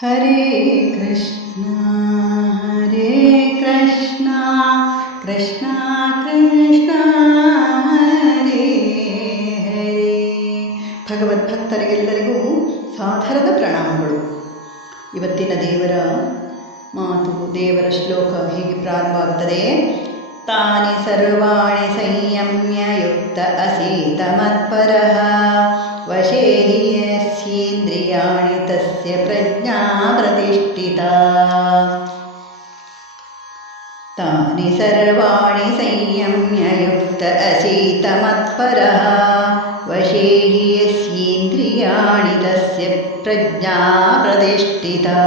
ಹರೇ ಕೃಷ್ಣ ಹರೇ ಕೃಷ್ಣ ಕೃಷ್ಣ ಕೃಷ್ಣ, ಹರೇ ಹರೇ. ಭಗವದ್ಭಕ್ತರಿಗೆಲ್ಲರಿಗೂ ಸಾಧಾರಣ ಪ್ರಣಾಮಗಳು. ಇವತ್ತಿನ ದೇವರ ಮಾತು, ದೇವರ ಶ್ಲೋಕ ಹೀಗೆ ಪ್ರಾರಂಭವಾಗ್ತದೆ ತಾನಿ ಸರ್ವಾಣಿ ಸಂಯಮ್ಯ ಯುಕ್ತ ಅಸೀತ ಮತ್ಪರಃ ವಶೇ ಹಿ ಯಸ್ಯೇಂದ್ರಿಯಾಣಿ ತಸ್ಯ ಪ್ರಜ್ಞಾ ಪ್ರತಿಷ್ಠಿತಾ ತಾನಿ ಸರ್ವಾಣಿ ಸಂಯಮ್ಯ ಯುಕ್ತ ಅಸೀತ ಮತ್ಪರಃ ವಶೇ ಹಿ ಯಸ್ಯೇಂದ್ರಿಯಾಣಿ ತಸ್ಯ ಪ್ರಜ್ಞಾ ಪ್ರತಿಷ್ಠಿತಾ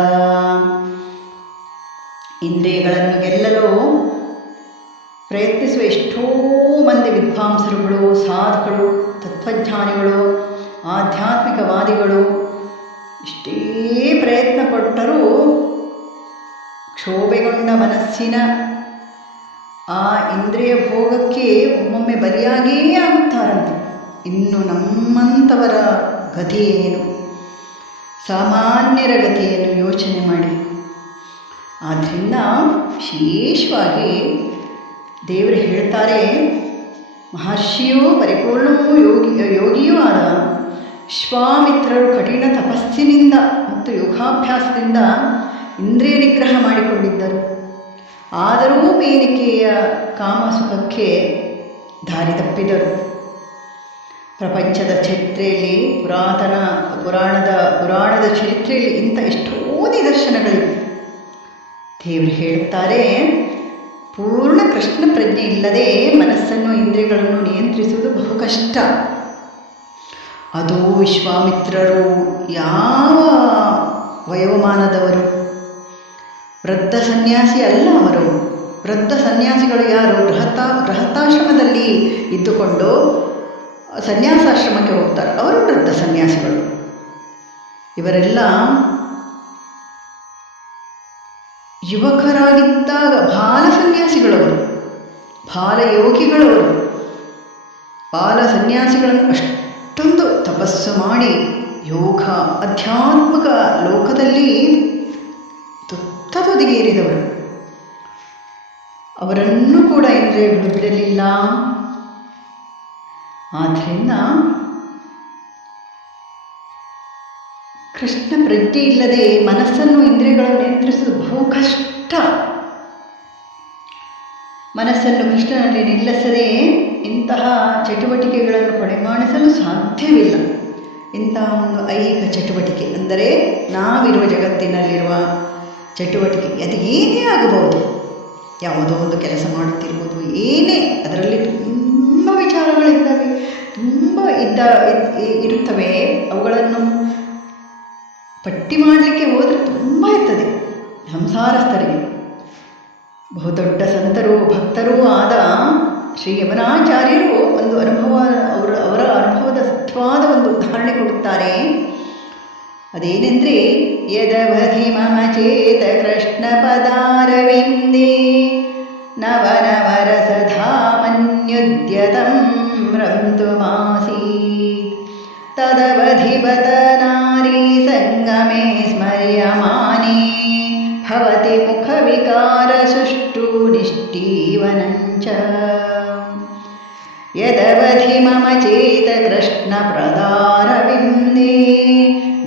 ಇಂದ್ರಿಯಗಳನ್ನು ಗೆಲ್ಲಲು ಪ್ರಯತ್ನಿಸುವ ಎಷ್ಟೋ ಮಂದಿ ವಿದ್ವಾಂಸರುಗಳು, ಸಾಧುಗಳು, ತತ್ವಜ್ಞಾನಿಗಳು, ಆಧ್ಯಾತ್ಮಿಕವಾದಿಗಳು ಇಷ್ಟೇ ಪ್ರಯತ್ನ ಪಟ್ಟರೂ ಕ್ಷೋಭೆಗೊಂಡ ಮನಸ್ಸಿನ ಆ ಇಂದ್ರಿಯ ಭೋಗಕ್ಕೆ ಒಮ್ಮೊಮ್ಮೆ ಬಲಿಯಾಗಿಯೇ ಆಗುತ್ತಾರಂತೆ. ಇನ್ನು ನಮ್ಮಂಥವರ ಗತಿಯೇನು ಸಾಮಾನ್ಯರ ಗತಿಯನ್ನು ಯೋಚನೆ ಮಾಡಿ. ಆದ್ದರಿಂದ ವಿಶೇಷವಾಗಿ ದೇವರು ಹೇಳ್ತಾರೆ, ಮಹರ್ಷಿಯೂ ಪರಿಪೂರ್ಣವೂ ಯೋಗಿ, ಯೋಗಿಯೂ ಆದ ವಿಶ್ವಾಮಿತ್ರರು ಕಠಿಣ ತಪಸ್ಸಿನಿಂದ ಮತ್ತು ಯೋಗಾಭ್ಯಾಸದಿಂದ ಇಂದ್ರಿಯ ನಿಗ್ರಹ ಮಾಡಿಕೊಂಡಿದ್ದರು. ಆದರೂ ಮೇನಿಕೆಯ ಕಾಮಸುಖಕ್ಕೆ ದಾರಿ ತಪ್ಪಿದರು. ಪ್ರಪಂಚದ ಚರಿತ್ರೆಯಲ್ಲಿ ಪುರಾತನ ಪುರಾಣದ ಪುರಾಣದ ಚರಿತ್ರೆಯಲ್ಲಿ ಇಂಥ ಎಷ್ಟೋ ನಿದರ್ಶನಗಳಿವೆ. ದೇವರು ಹೇಳುತ್ತಾರೆ ಪೂರ್ಣ ಕೃಷ್ಣ ಪ್ರಜ್ಞೆ ಇಲ್ಲದೆ ಮನಸ್ಸನ್ನು ಇಂದ್ರಿಯಗಳನ್ನು ನಿಯಂತ್ರಿಸುವುದು ಬಹು ಕಷ್ಟ. ಅದು ವಿಶ್ವಾಮಿತ್ರರು ಯಾವ ವಯೋಮಾನದವರು? ವೃದ್ಧ ಸನ್ಯಾಸಿ ಅಲ್ಲ ಅವರು. ವೃದ್ಧ ಸನ್ಯಾಸಿಗಳು ಯಾರು? ಬೃಹತಾ ಬೃಹತಾಶ್ರಮದಲ್ಲಿ ಇದ್ದುಕೊಂಡು ಸನ್ಯಾಸಾಶ್ರಮಕ್ಕೆ ಹೋಗ್ತಾರೆ. ಅವರು ವೃದ್ಧ ಸನ್ಯಾಸಿಗಳು. ಇವರೆಲ್ಲ ಯುವಕರಾಗಿದ್ದಾಗ ಬಾಲ ಸನ್ಯಾಸಿಗಳವರು ಬಾಲಯೋಗಿಗಳವರು ಬಾಲ ಸನ್ಯಾಸಿಗಳನ್ನು ಅಷ್ಟೊಂದು ತಪಸ್ಸು ಮಾಡಿ ಯೋಗ ಅಧ್ಯಾತ್ಮಕ ಲೋಕದಲ್ಲಿ ತುತ್ತ ತುದಿಗೇರಿದವರು ಅವರನ್ನು ಕೂಡ ಇಂದ್ರಿಯಗಳು ಬಿಡಲಿಲ್ಲ. ಆದ್ದರಿಂದ ಕೃಷ್ಣ ಪ್ರಜ್ಞೆ ಇಲ್ಲದೆ ಮನಸ್ಸನ್ನು ಇಂದ್ರಿಯಗಳನ್ನು ನಿಯಂತ್ರಿಸುವುದು ಬಹು ಕಷ್ಟ. ಮನಸ್ಸನ್ನು ಕೃಷ್ಣನಲ್ಲಿ ನಿಲ್ಲಿಸದೆ ಇಂತಹ ಚಟುವಟಿಕೆಗಳನ್ನು ಕೊನೆಗಾಣಿಸಲು ಸಾಧ್ಯವಿಲ್ಲ. ಇಂತಹ ಒಂದು ಐಹಿಕ ಚಟುವಟಿಕೆ ಅಂದರೆ ನಾವಿರುವ ಜಗತ್ತಿನಲ್ಲಿರುವ ಚಟುವಟಿಕೆ. ಅದು ಏನೇ ಆಗಬಹುದು, ಯಾವುದೋ ಒಂದು ಕೆಲಸ ಮಾಡುತ್ತಿರ್ಬೋದು ಏನೇ, ಅದರಲ್ಲಿ ತುಂಬ ವಿಚಾರಗಳಿದ್ದಾವೆ, ತುಂಬ ಇದ್ದ ಇರುತ್ತವೆ. ಅವುಗಳನ್ನು ಪಟ್ಟಿ ಮಾಡಲಿಕ್ಕೆ ಹೋದರೆ ತುಂಬ ಇರ್ತದೆ, ಸಂಸಾರಸ್ಥರಿಗೆ. ಬಹುದೊಡ್ಡ ಸಂತರು, ಭಕ್ತರೂ ಆದ ಶ್ರೀ ಯಮನಾಚಾರ್ಯರು ಒಂದು ಅನುಭವ, ಅವರ ಅವರ ಅನುಭವದ ಸತ್ವಾದ ಒಂದು ಉದಾಹರಣೆ ಕೊಡುತ್ತಾರೆ. ಅದೇನೆಂದರೆ, ಯದವಧಿ ಮಮ ಚೇತ ಕೃಷ್ಣ ಪದಾರವಿಂದೇ ನವನವರಸಧಾಮನ್ಯುದ್ಯತಂ ರಂತುಮಾಸೀತ್ ತದವಧಿಪತ ನಾರಿ मे स्मर्यमाने भवति मुखविकारसुष्ठुनिष्टीवनं च यदवधि मम चेतकृष्णप्रदारविन्दे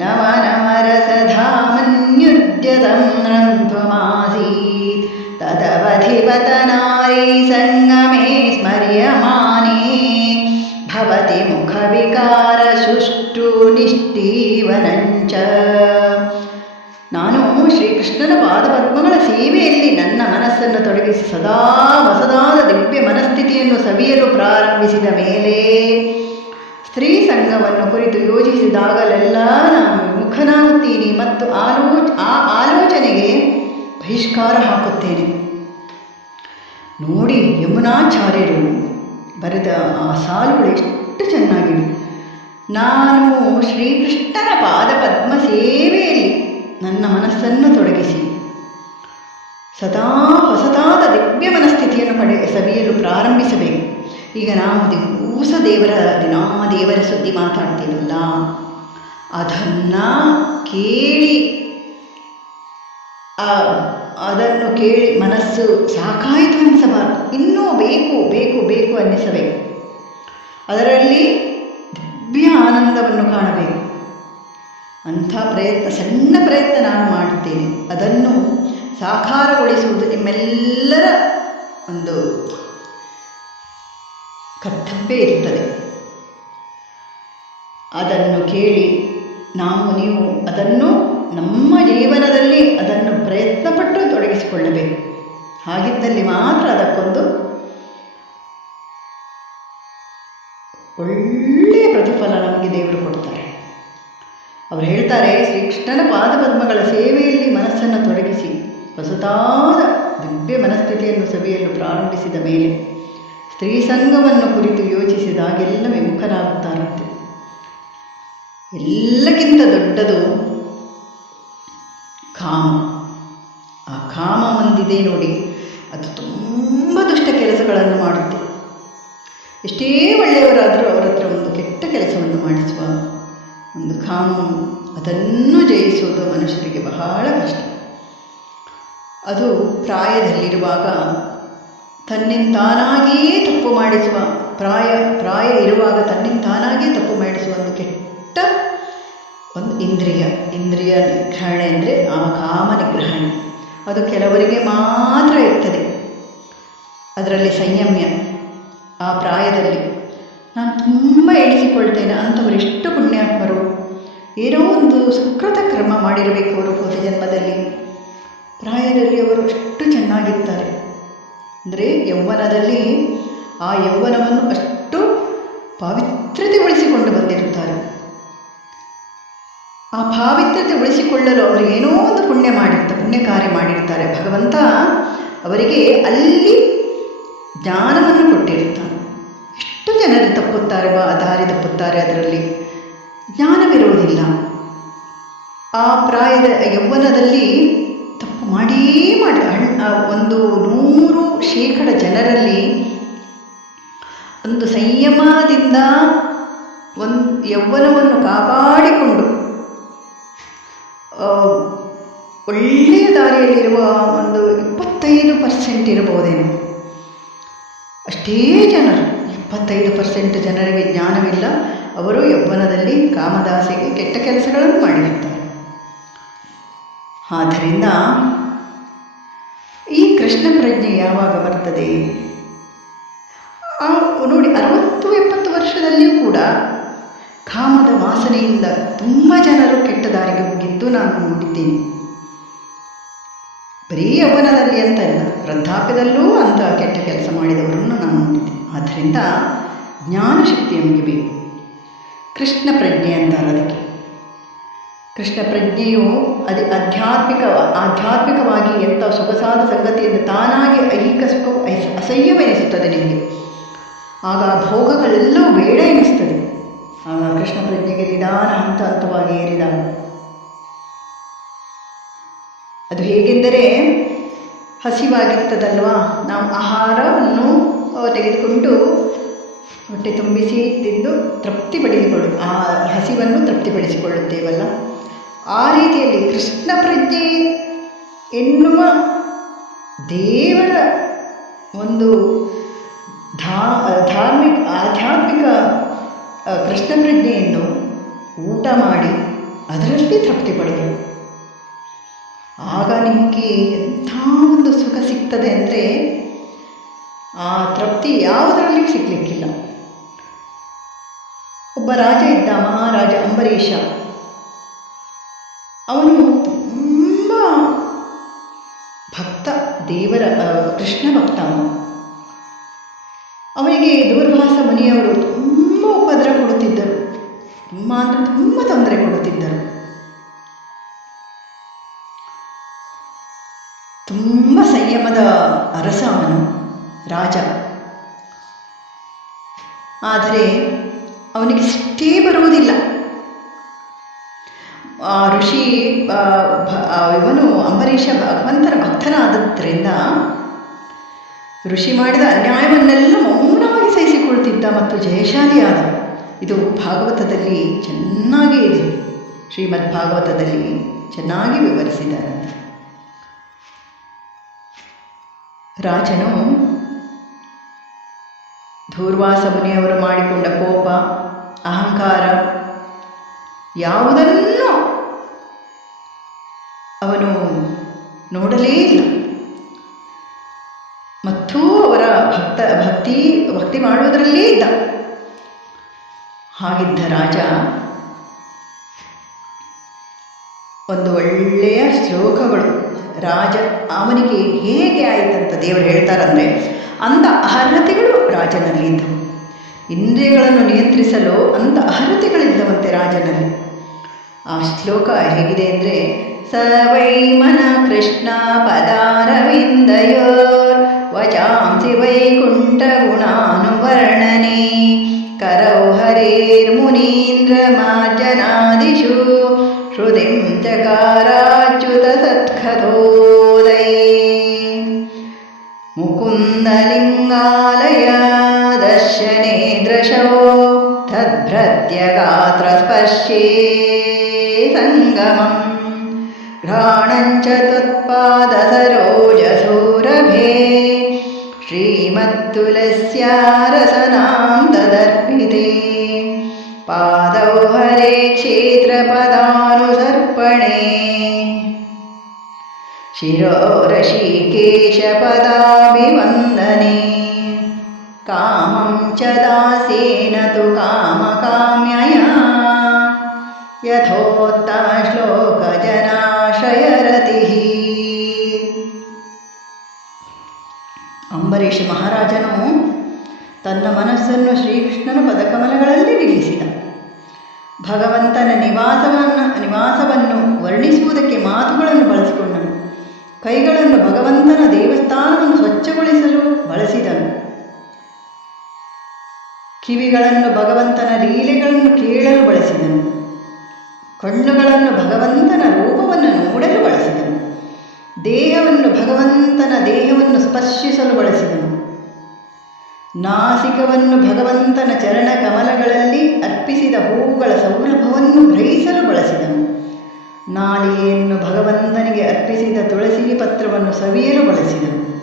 नव नवरसधामन्युद्यतं रन्ध्वमासीत् तदवधिपतनारी सङ्गमे स्मर्यमाने भवति मुखविकारसुष्ठुनिष्टीवनं च ಶ್ರೀಕೃಷ್ಣನ ಪಾದಪದ್ಮಗಳ ಸೇವೆಯಲ್ಲಿ ನನ್ನ ಮನಸ್ಸನ್ನು ತೊಡಗಿಸಿ ಸದಾ ಹೊಸದಾದ ದಿವ್ಯ ಮನಸ್ಥಿತಿಯನ್ನು ಸವಿಯಲು ಪ್ರಾರಂಭಿಸಿದ ಮೇಲೆ ಸ್ತ್ರೀ ಸಂಘವನ್ನು ಕುರಿತು ಯೋಚಿಸಿದಾಗಲೆಲ್ಲ ನಾನು ಮುಖನಾಗುತ್ತೀನಿ ಮತ್ತು ಆಲೋ, ಆ ಆಲೋಚನೆಗೆ ಬಹಿಷ್ಕಾರ ಹಾಕುತ್ತೇನೆ. ನೋಡಿ ಯಮುನಾಚಾರ್ಯರು ಬರೆದ ಆ ಸಾಲುಗಳು ಎಷ್ಟು ಚೆನ್ನಾಗಿವೆ. ನಾನು ಶ್ರೀಕೃಷ್ಣನ ಪಾದಪದ್ಮ ಸೇವೆಯಲ್ಲಿ ನನ್ನ ಮನಸ್ಸನ್ನು ತೊಡಗಿಸಿ. ಸದಾ ಹೊಸದಾದ ದಿವ್ಯ ಮನಸ್ಥಿತಿಯನ್ನು ಪಡೆ ಸವಿಯಲು ಪ್ರಾರಂಭಿಸಬೇಕು. ಈಗ ನಾವು ದಿವಸ ದೇವರ, ದಿನಾ ದೇವರ ಸುದ್ದಿ ಮಾತಾಡ್ತೀವಲ್ಲ, ಅದನ್ನು ಕೇಳಿ ಅದನ್ನು ಕೇಳಿ ಮನಸ್ಸು ಸಾಕಾಯಿತು ಅನಿಸಬಾರದು. ಅಂಥ ಪ್ರಯತ್ನ, ಸಣ್ಣ ಪ್ರಯತ್ನ ನಾನು ಮಾಡ್ತೇನೆ ಅದನ್ನು ಸಾಕಾರಗೊಳಿಸುವುದು ನಿಮ್ಮೆಲ್ಲರ ಒಂದು ಕರ್ತವ್ಯ ಇರ್ತದೆ ಅದನ್ನು ಕೇಳಿ ನಾವು ನೀವು ಅದನ್ನು ನಮ್ಮ ಜೀವನದಲ್ಲಿ ಅದನ್ನು ಪ್ರಯತ್ನಪಟ್ಟು ತೊಡಗಿಸಿಕೊಳ್ಳಬೇಕು. ಹಾಗಿದ್ದಲ್ಲಿ ಮಾತ್ರ ಅದಕ್ಕೊಂದು ಒಳ್ಳೆಯ ಪ್ರತಿಫಲ ನಮಗೆ ದೇವರು ಕೊಡ್ತಾರೆ. ಅವರು ಹೇಳ್ತಾರೆ, ಶ್ರೀಕೃಷ್ಣನ ಪಾದಪದ್ಮಗಳ ಸೇವೆಯಲ್ಲಿ ಮನಸ್ಸನ್ನು ತೊಡಗಿಸಿ, ಹೊಸತಾದ ದಿವ್ಯ ಮನಸ್ಥಿತಿಯನ್ನು ಸಭೆಯಲು ಪ್ರಾರಂಭಿಸಿದ ಮೇಲೆ ಸ್ತ್ರೀ ಸಂಘವನ್ನು ಕುರಿತು ಯೋಚಿಸಿದಾಗೆಲ್ಲ ವಿಮುಖರಾಗುತ್ತಾರಂತೆ ಎಲ್ಲಕ್ಕಿಂತ ದೊಡ್ಡದು ಕಾಮ. ಆ ಕಾಮ ಒಂದಿದೆ ನೋಡಿ, ಅದು ತುಂಬ ದುಷ್ಟ ಕೆಲಸಗಳನ್ನು ಮಾಡುತ್ತೆ. ಎಷ್ಟೇ ಒಳ್ಳೆಯವರಾದರೂ ಅವರ ಹತ್ರ ಒಂದು ಕೆಟ್ಟ ಕೆಲಸವನ್ನು ಮಾಡಿಸುವ ಒಂದು ಕಾಮ ಅದನ್ನು ಜಯಿಸುವುದು ಮನುಷ್ಯರಿಗೆ ಬಹಳ ಕಷ್ಟ. ಅದು ಪ್ರಾಯದಲ್ಲಿರುವಾಗ ತನ್ನಿಂತಾನಾಗಿಯೇ ತಪ್ಪು ಮಾಡಿಸುವ, ಪ್ರಾಯ ಪ್ರಾಯ ಇರುವಾಗ ತನ್ನಿಂತಾನಾಗಿಯೇ ತಪ್ಪು ಮಾಡಿಸುವ ಒಂದು ಕೆಟ್ಟ ಒಂದು ಇಂದ್ರಿಯ. ಇಂದ್ರಿಯ ನಿಗ್ರಹಣೆ ಅಂದರೆ ಆ ಕಾಮ ನಿಗ್ರಹಣೆ. ಅದು ಕೆಲವರಿಗೆ ಮಾತ್ರ ಇರ್ತದೆ. ಅದರಲ್ಲಿ ಸಂಯಮ್ಯ. ಆ ಪ್ರಾಯದಲ್ಲಿ ನಾನು ತುಂಬ ಎಣಿಸಿಕೊಳ್ತೇನೆ ಅಂಥವ್ರು ಎಷ್ಟು ಪುಣ್ಯಾತ್ಮರು. ಏನೋ ಒಂದು ಸುಕೃತ ಕ್ರಮ ಮಾಡಿರಬೇಕು ಅವರು ಹೋದ ಜನ್ಮದಲ್ಲಿ. ಪ್ರಾಯದಲ್ಲಿ ಅವರು ಅಷ್ಟು ಚೆನ್ನಾಗಿರ್ತಾರೆ. ಅಂದರೆ ಯೌವನದಲ್ಲಿ ಆ ಯೌವನವನ್ನು ಅಷ್ಟು ಪಾವಿತ್ರ್ಯತೆ ಉಳಿಸಿಕೊಂಡು ಬಂದಿರುತ್ತಾರೆ. ಆ ಪಾವಿತ್ರ್ಯತೆ ಉಳಿಸಿಕೊಳ್ಳಲು ಅವರು ಏನೋ ಒಂದು ಪುಣ್ಯ ಮಾಡಿರ್ತಾರೆ, ಪುಣ್ಯ ಕಾರ್ಯ ಮಾಡಿರ್ತಾರೆ. ಭಗವಂತ ಅವರಿಗೆ ಅಲ್ಲಿ ಜ್ಞಾನವನ್ನು ಕೊಟ್ಟಿರ್ತಾನೆ ಜನರು ತಪ್ಪುತ್ತಾರೆ ದಾರಿ ತಪ್ಪುತ್ತಾರೆ ಅದರಲ್ಲಿ. ಜ್ಞಾನವಿರುವುದಿಲ್ಲ. ಆ ಪ್ರಾಯದ ಯೌವನದಲ್ಲಿ ತಪ್ಪು ಮಾಡೇ ಮಾಡಿ ಒಂದು ನೂರು ಶೇಕಡ ಜನರಲ್ಲಿ ಒಂದು ಸಂಯಮದಿಂದ ಒಂದು ಯೌವನವನ್ನು ಕಾಪಾಡಿಕೊಂಡು ಒಳ್ಳೆಯ ದಾರಿಯಲ್ಲಿರುವ ಒಂದು ಇಪ್ಪತ್ತೈದು ಪರ್ಸೆಂಟ್ ಇರಬಹುದೇನು. ಅಷ್ಟೇ ಜನರು. ಇಪ್ಪತ್ತೈದು ಪರ್ಸೆಂಟ್ ಜನರಿಗೆ ಜ್ಞಾನವಿಲ್ಲ, ಅವರು ಯೌವನದಲ್ಲಿ ಕಾಮದಾಸಿಗೆ ಕೆಟ್ಟ ಕೆಲಸಗಳನ್ನು ಮಾಡಿರುತ್ತಾರೆ. ಆದ್ದರಿಂದ ಈ ಕೃಷ್ಣ ಪ್ರಜ್ಞೆ ಯಾವಾಗ ಬರ್ತದೆ? ನೋಡಿ, ಅರವತ್ತು ಎಪ್ಪತ್ತು ವರ್ಷದಲ್ಲಿಯೂ ಕೂಡ ಕಾಮದ ವಾಸನೆಯಿಂದ ತುಂಬ ಜನರು ಕೆಟ್ಟ ದಾರಿಗೆ ಹೋಗಿದ್ದು ನಾನು ನೋಡಿದ್ದೇನೆ. ಬರೀ ಯೌವನದಲ್ಲಿ ಅಂತ ಇಲ್ಲ ವೃದ್ಧಾಪ್ಯದಲ್ಲೂ ಅಂತ ಕೆಟ್ಟ ಕೆಲಸ ಮಾಡಿದವರನ್ನು ನಾನು ನೋಡಿದ್ದೇನೆ. ಆದ್ದರಿಂದ ಜ್ಞಾನಶಕ್ತಿ ನಮಗೆ ಬೇಕು. ಕೃಷ್ಣ ಪ್ರಜ್ಞೆ ಅಂತಾರೆ ಅದಕ್ಕೆ. ಕೃಷ್ಣ ಪ್ರಜ್ಞೆಯು ಅದೇ ಆಧ್ಯಾತ್ಮಿಕ, ಆಧ್ಯಾತ್ಮಿಕವಾಗಿ ಎಂಥ ಸೊಗಸಾದ ಸಂಗತಿಯಿಂದ ತಾನಾಗಿ ಐಹಿಕ ಅಸಹ್ಯವೆನಿಸುತ್ತದೆ ನಿಮಗೆ. ಆಗ ಭೋಗಗಳೆಲ್ಲವೂ ಬೇಡ ಎನಿಸ್ತದೆ. ಆಗ ಕೃಷ್ಣ ಪ್ರಜ್ಞೆಗೆ ನಿಧಾನ ಹಂತ ಹಂತವಾಗಿ ಏರಿದ ಅದು ಹೇಗೆಂದರೆ ಹಸಿವಾಗಿರ್ತದಲ್ವಾ? ನಾವು ಆಹಾರವನ್ನು ತೆಗೆದುಕೊಂಡು ಹೊಟ್ಟೆ ತುಂಬಿಸಿ ತಿಂದು ತೃಪ್ತಿಪಡಿಸಿಕೊಳ್ಳು ಆ ಹಸಿವನ್ನು ತೃಪ್ತಿಪಡಿಸಿಕೊಳ್ಳುತ್ತೇವಲ್ಲ ಆ ರೀತಿಯಲ್ಲಿ ಕೃಷ್ಣ ಪ್ರಜ್ಞೆ ಎನ್ನುವ ದೇವರ ಒಂದು ಧಾ, ಧಾರ್ಮಿಕ, ಆಧ್ಯಾತ್ಮಿಕ ಕೃಷ್ಣ ಪ್ರಜ್ಞೆಯನ್ನು ಊಟ ಮಾಡಿ ಅದರಲ್ಲಿ ತೃಪ್ತಿ ಪಡೆದು. ಆಗ ನಿಮಗೆ ಎಂಥ ಒಂದು ಸುಖ ಸಿಗ್ತದೆ ಅಂದರೆ ಆ ತೃಪ್ತಿ ಯಾವುದರಲ್ಲಿ ಸಿಗಲಿಕ್ಕಿಲ್ಲ. ಒಬ್ಬ ರಾಜ ಇದ್ದ ಮಹಾರಾಜ ಅಂಬರೀಷ, ಅವನು ತುಂಬ ಭಕ್ತ, ದೇವರ ಕೃಷ್ಣ ಭಕ್ತ ಅವನು. ಅವನಿಗೆ ದೂರ್ವಾಸ ಮುನಿಯವರು ತುಂಬ ಉಪದ್ರ ಕೊಡುತ್ತಿದ್ದರು. ತುಂಬ ಅಂದರೆ ತುಂಬ ತೊಂದರೆ ಕೊಡುತ್ತಿದ್ದರು. ತುಂಬ ಸಂಯಮದ ಅರಸ ಅವನು. ರಾಜ. ಆದರೆ ಅವನಿಗೆ ಸಿಟ್ಟೇ ಬರುವುದಿಲ್ಲ. ಆ ಋಷಿ ಇವನು ಅಂಬರೀಷ ಭಗವಂತರ ಭಕ್ತನಾದದ್ದರಿಂದ ಋಷಿ ಮಾಡಿದ ಅನ್ಯಾಯವನ್ನೆಲ್ಲ ಮೌನವಾಗಿ ಸಹಿಸಿಕೊಳ್ತಿದ್ದ ಮತ್ತು ಜಯಶಾಲಿಯಾದ. ಇದು ಭಾಗವತದಲ್ಲಿ ಚೆನ್ನಾಗಿ ಇದೆ. ಶ್ರೀಮದ್ ಭಾಗವತದಲ್ಲಿ ಚೆನ್ನಾಗಿ ವಿವರಿಸಿದ್ದಾರೆ ರಾಜನು ಧೂರ್ವಾಸ ಮುನಿಯವರು ಮಾಡಿಕೊಂಡ ಕೋಪ, ಅಹಂಕಾರ, ಯಾವುದನ್ನು ಅವನು ನೋಡಲೇ ಇಲ್ಲ. ಮತ್ತು ಅವರ ಭಕ್ತ, ಭಕ್ತಿ ಭಕ್ತಿ ಮಾಡುವುದರಲ್ಲೇ ಇದ್ದ. ಹಾಗಿದ್ದ ರಾಜ ಒಂದು ಒಳ್ಳೆಯ ಶ್ಲೋಕಗಳು. ರಾಜ ಅವನಿಗೆ ಹೇಗೆ ಆಯಿತಂತ ದೇವರು ಹೇಳ್ತಾರಂದ್ರೆ ಅಂಥ ಅರ್ಹತೆಗಳು ರಾಜನಲ್ಲಿ ಇದ್ದವು. ಇಂದ್ರಿಯಗಳನ್ನು ನಿಯಂತ್ರಿಸಲು ಅಂಥ ಅರ್ಹತೆಗಳಿದ್ದವಂತೆ ರಾಜನಲ್ಲಿ. ಆ ಶ್ಲೋಕ ಹೇಗಿದೆ ಅಂದರೆ ಸ ಮನ ಕೃಷ್ಣ ಪದಾರವಿಂದಯೋರ್ ವಚಾಂಸಿ ವೈಕುಂಠ ಗುಣಾನುವರ್ಣನೆ. ಕರೌ ಹರೇರ್ಮುನೀಂದ್ರ ಮಾರ್ಜನಾದಿಷು श्रुतिं चकाराच्युतसत्खतोदये मुकुन्दलिङ्गालया दर्शने दृशो तद्भ्रत्यगात्र स्पर्श्ये सङ्गमम् घ्राणञ्च त्वत्पादसरोजसूरभे श्रीमत्तुलस्यारसनां ददर्पिते पादौ हरे क्षेत्रपदानुसर्पणे शिरोरशिकेशपदाभिवन्दने कामं च दासेन तु कामकाम्यया यथोत्तश्लोकजनाशयरतिः ಅಂಬರೀಷ ಮಹಾರಾಜನು ತನ್ನ ಮನಸ್ಸನ್ನು ಶ್ರೀಕೃಷ್ಣನ ಪದಕಮಲಗಳಲ್ಲಿ ನಿಲ್ಲಿಸಿದ ಭಗವಂತನ ನಿವಾಸವನ್ನು ನಿವಾಸವನ್ನು ವರ್ಣಿಸುವುದಕ್ಕೆ ಮಾತುಗಳನ್ನು ಬಳಸಿಕೊಂಡನು. ಕೈಗಳನ್ನು ಭಗವಂತನ ದೇವಸ್ಥಾನವನ್ನು ಸ್ವಚ್ಛಗೊಳಿಸಲು ಬಳಸಿದನು. ಕಿವಿಗಳನ್ನು ಭಗವಂತನ ಲೀಲೆಗಳನ್ನು ಕೇಳಲು ಬಳಸಿದನು. ಕಣ್ಣುಗಳನ್ನು ಭಗವಂತನ ರೂಪವನ್ನು ನೋಡಲು ಬಳಸಿದನು. ದೇಹವನ್ನು ಭಗವಂತನ ದೇಹವನ್ನು ಸ್ಪರ್ಶಿಸಲು ಬಳಸಿದನು. ನಾಸಿಕವನ್ನು ಭಗವಂತನ ಚರಣ ಕಮಲಗಳಲ್ಲಿ ಅರ್ಪಿಸಿದ ಹೂವುಗಳ ಸೌರಭವನ್ನು ಗ್ರಹಿಸಲು ಬಳಸಿದನು. ನಾಲಿಗೆಯನ್ನು ಭಗವಂತನಿಗೆ ಅರ್ಪಿಸಿದ ತುಳಸಿ ಪತ್ರವನ್ನು ಸವಿಯಲು ಬಳಸಿದನು.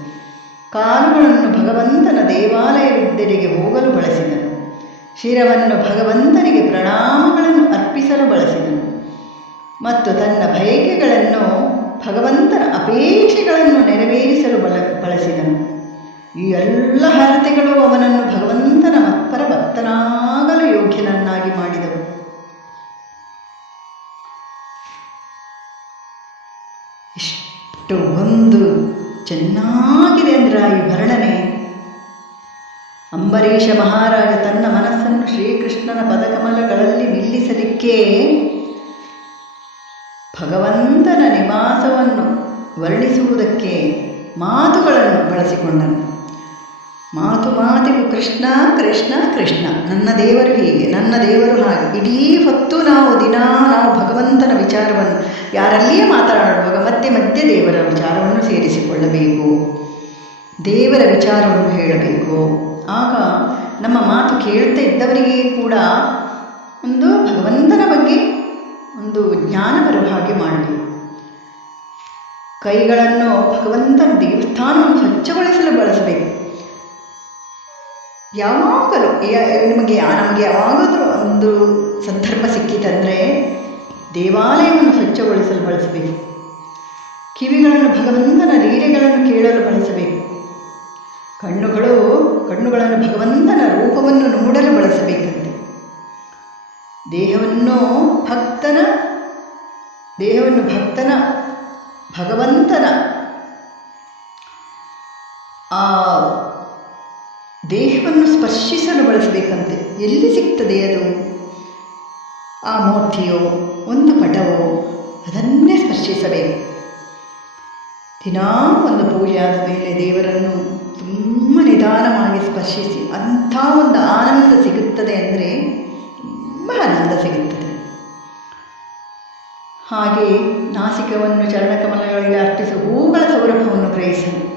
ಕಾಲುಗಳನ್ನು ಭಗವಂತನ ದೇವಾಲಯವಿದ್ದೆಡೆಗೆ ಹೋಗಲು ಬಳಸಿದನು. ಶಿರವನ್ನು ಭಗವಂತನಿಗೆ ಪ್ರಣಾಮಗಳನ್ನು ಅರ್ಪಿಸಲು ಬಳಸಿದನು. ಮತ್ತು ತನ್ನ ಬಯಕೆಗಳನ್ನು ಭಗವಂತನ ಅಪೇಕ್ಷೆಗಳನ್ನು ನೆರವೇರಿಸಲು ಬಳ, ಬಳಸಿದನು. ಈ ಎಲ್ಲ ಹರತೆಗಳು ಅವನನ್ನು ಭಗವಂತನ ಮತ್ಪರ ಭಕ್ತನಾಗಲು ಯೋಗ್ಯನನ್ನಾಗಿ ಮಾಡಿದವು. ಇಷ್ಟು ಒಂದು ಚೆನ್ನಾಗಿದೆ ಅಂದ್ರೆ ಈ ವರ್ಣನೆ ಅಂಬರೀಷ ಮಹಾರಾಜ ತನ್ನ ಮನಸ್ಸನ್ನು ಶ್ರೀಕೃಷ್ಣನ ಪದಕಮಲಗಳಲ್ಲಿ ನಿಲ್ಲಿಸಲಿಕ್ಕೆ ಭಗವಂತನ ನಿವಾಸವನ್ನು ವರ್ಣಿಸುವುದಕ್ಕೆ ಮಾತುಗಳನ್ನು ಬಳಸಿಕೊಂಡನು. ಮಾತು ಮಾತಿಗೂ ಕೃಷ್ಣ ಕೃಷ್ಣ ಕೃಷ್ಣ. ನನ್ನ ದೇವರು ಹೀಗೆ, ನನ್ನ ದೇವರು ಹಾಗೆ. ಇಡೀ ಹೊತ್ತು ನಾವು ದಿನ ನಾವು ಭಗವಂತನ ವಿಚಾರವನ್ನು ಯಾರಲ್ಲಿಯೇ ಮಾತನಾಡುವಾಗ ಮತ್ತೆ ಮಧ್ಯೆ ದೇವರ ವಿಚಾರವನ್ನು ಸೇರಿಸಿಕೊಳ್ಳಬೇಕು. ದೇವರ ವಿಚಾರವನ್ನು ಹೇಳಬೇಕು. ಆಗ ನಮ್ಮ ಮಾತು ಕೇಳ್ತಾ ಇದ್ದವರಿಗೆ ಕೂಡ ಒಂದು ಭಗವಂತನ ಬಗ್ಗೆ ಒಂದು ಜ್ಞಾನ ಬರುವ ಹಾಗೆ ಮಾಡಬೇಕು. ಕೈಗಳನ್ನು ಭಗವಂತನ ದೇವಸ್ಥಾನವನ್ನು ಸ್ವಚ್ಛಗೊಳಿಸಲು ಬಳಸಬೇಕು. ಯಾವಾಗಲೂ ನಿಮಗೆ ನಮಗೆ ಯಾವಾಗಾದರೂ ಒಂದು ಸಂದರ್ಭ ಸಿಕ್ಕಿತಂದರೆ ದೇವಾಲಯವನ್ನು ಸ್ವಚ್ಛಗೊಳಿಸಲು ಬಳಸಬೇಕು. ಕಿವಿಗಳನ್ನು ಭಗವಂತನ ಲೀಲೆಗಳನ್ನು ಕೇಳಲು ಬಳಸಬೇಕು. ಕಣ್ಣುಗಳು, ಕಣ್ಣುಗಳನ್ನು ಭಗವಂತನ ರೂಪವನ್ನು ನೋಡಲು ಬಳಸಬೇಕಂತೆ. ದೇಹವನ್ನು ಭಕ್ತನ ದೇಹವನ್ನು ಭಕ್ತನ, ಭಗವಂತನ ದೇಹವನ್ನು ಸ್ಪರ್ಶಿಸಲು ಬಳಸಬೇಕಂತೆ ಎಲ್ಲಿ ಸಿಗ್ತದೆ ಅದು? ಆ ಮೂರ್ತಿಯೋ, ಒಂದು ಪಟವೋ, ಅದನ್ನೇ ಸ್ಪರ್ಶಿಸಬೇಕು. ದಿನಾ ಒಂದು ಪೂಜೆ ಆದ ಮೇಲೆ ದೇವರನ್ನು ತುಂಬ ನಿಧಾನವಾಗಿ ಸ್ಪರ್ಶಿಸಿ ಅಂಥ ಒಂದು ಆನಂದ ಸಿಗುತ್ತದೆ ಅಂದರೆ ತುಂಬ ಆನಂದ ಸಿಗುತ್ತದೆ. ಹಾಗೆ ನಾಸಿಕವನ್ನು ಚರಣಕಮಲಗಳಿಗೆ ಅರ್ಪಿಸಿ ಹೂಗಳ ಸೌರಭವನ್ನು ಗ್ರಹಿಸಲು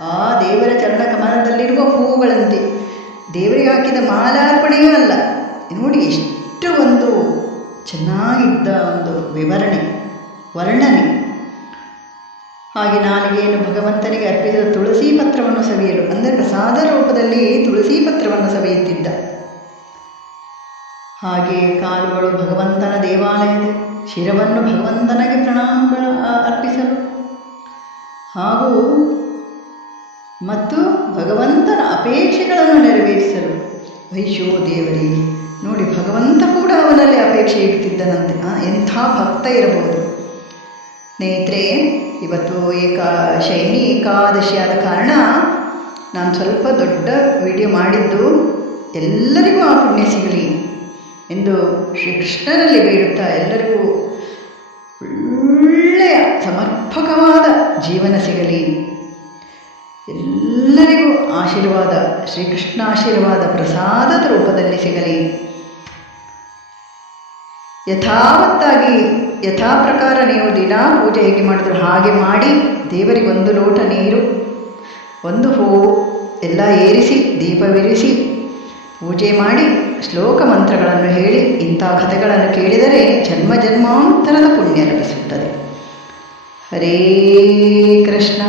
ಆ ದೇವರ ಚರಣ ಕಮಲದಲ್ಲಿರುವ ಹೂವುಗಳಂತೆ. ದೇವರಿಗೆ ಹಾಕಿದ ಮಾಲಾರ್ಪಣೆಯೂ ಅಲ್ಲ. ನೋಡಿ, ಎಷ್ಟು ಒಂದು ಚೆನ್ನಾಗಿದ್ದ ಒಂದು ವಿವರಣೆ, ವರ್ಣನೆ. ಹಾಗೆ ನಾಲಿಗೆಯನ್ನು ಭಗವಂತನಿಗೆ ಅರ್ಪಿಸಿದ ತುಳಸಿ ಪತ್ರವನ್ನು ಸವಿಯಲು, ಅಂದರೆ ಪ್ರಸಾದ ರೂಪದಲ್ಲಿ ತುಳಸಿ ಪತ್ರವನ್ನು ಸವಿಯುತ್ತಿದ್ದ. ಹಾಗೆ ಕಾಲುಗಳು ಭಗವಂತನ ದೇವಾಲಯದ ಶಿರವನ್ನು ಭಗವಂತನಿಗೆ ಪ್ರಣಾಮಗಳ ಅರ್ಪಿಸಲು. ಹಾಗೂ ಮತ್ತು ಭಗವಂತನ ಅಪೇಕ್ಷೆಗಳನ್ನು ನೆರವೇರಿಸಲು ವೈಶೋ ದೇವರೇ, ನೋಡಿ ಭಗವಂತ ಕೂಡ ಅವನಲ್ಲಿ ಅಪೇಕ್ಷೆ ಇಡ್ತಿದ್ದನಂತೆ ಎಂಥ ಭಕ್ತ ಇರಬಹುದು. ಸ್ನೇಹಿತರೆ, ಇವತ್ತು ಏಕಾ, ಶೈನಿ ಏಕಾದಶಿ ಆದ ಕಾರಣ ನಾನು ಸ್ವಲ್ಪ ದೊಡ್ಡ ವಿಡಿಯೋ ಮಾಡಿದ್ದು ಎಲ್ಲರಿಗೂ ಆ ಪುಣ್ಯ ಸಿಗಲಿ ಎಂದು ಶ್ರೀಕೃಷ್ಣನಲ್ಲಿ ಬೇಡುತ್ತಾ ಎಲ್ಲರಿಗೂ ಒಳ್ಳೆಯ ಸಮರ್ಪಕವಾದ ಜೀವನ ಸಿಗಲಿ. ಎಲ್ಲರಿಗೂ ಆಶೀರ್ವಾದ, ಶ್ರೀಕೃಷ್ಣ ಆಶೀರ್ವಾದ ಪ್ರಸಾದದ ರೂಪದಲ್ಲಿ ಸಿಗಲಿ. ಯಥಾವತ್ತಾಗಿ ಯಥಾ ಪ್ರಕಾರ ನೀವು ದಿನ ಪೂಜೆ ಹೇಗೆ ಮಾಡಿದ್ರು ಹಾಗೆ ಮಾಡಿ, ದೇವರಿಗೆ ಒಂದು ಲೋಟ ನೀರು, ಒಂದು ಹೂವು, ಎಲ್ಲ ಏರಿಸಿ, ದೀಪವಿರಿಸಿ, ಪೂಜೆ ಮಾಡಿ, ಶ್ಲೋಕ ಮಂತ್ರಗಳನ್ನು ಹೇಳಿ, ಇಂಥ ಕಥೆಗಳನ್ನು ಕೇಳಿದರೆ ಜನ್ಮ ಜನ್ಮಾಂತರದ ಪುಣ್ಯ ಲಭಿಸುತ್ತದೆ. ಹರೇ ಕೃಷ್ಣ.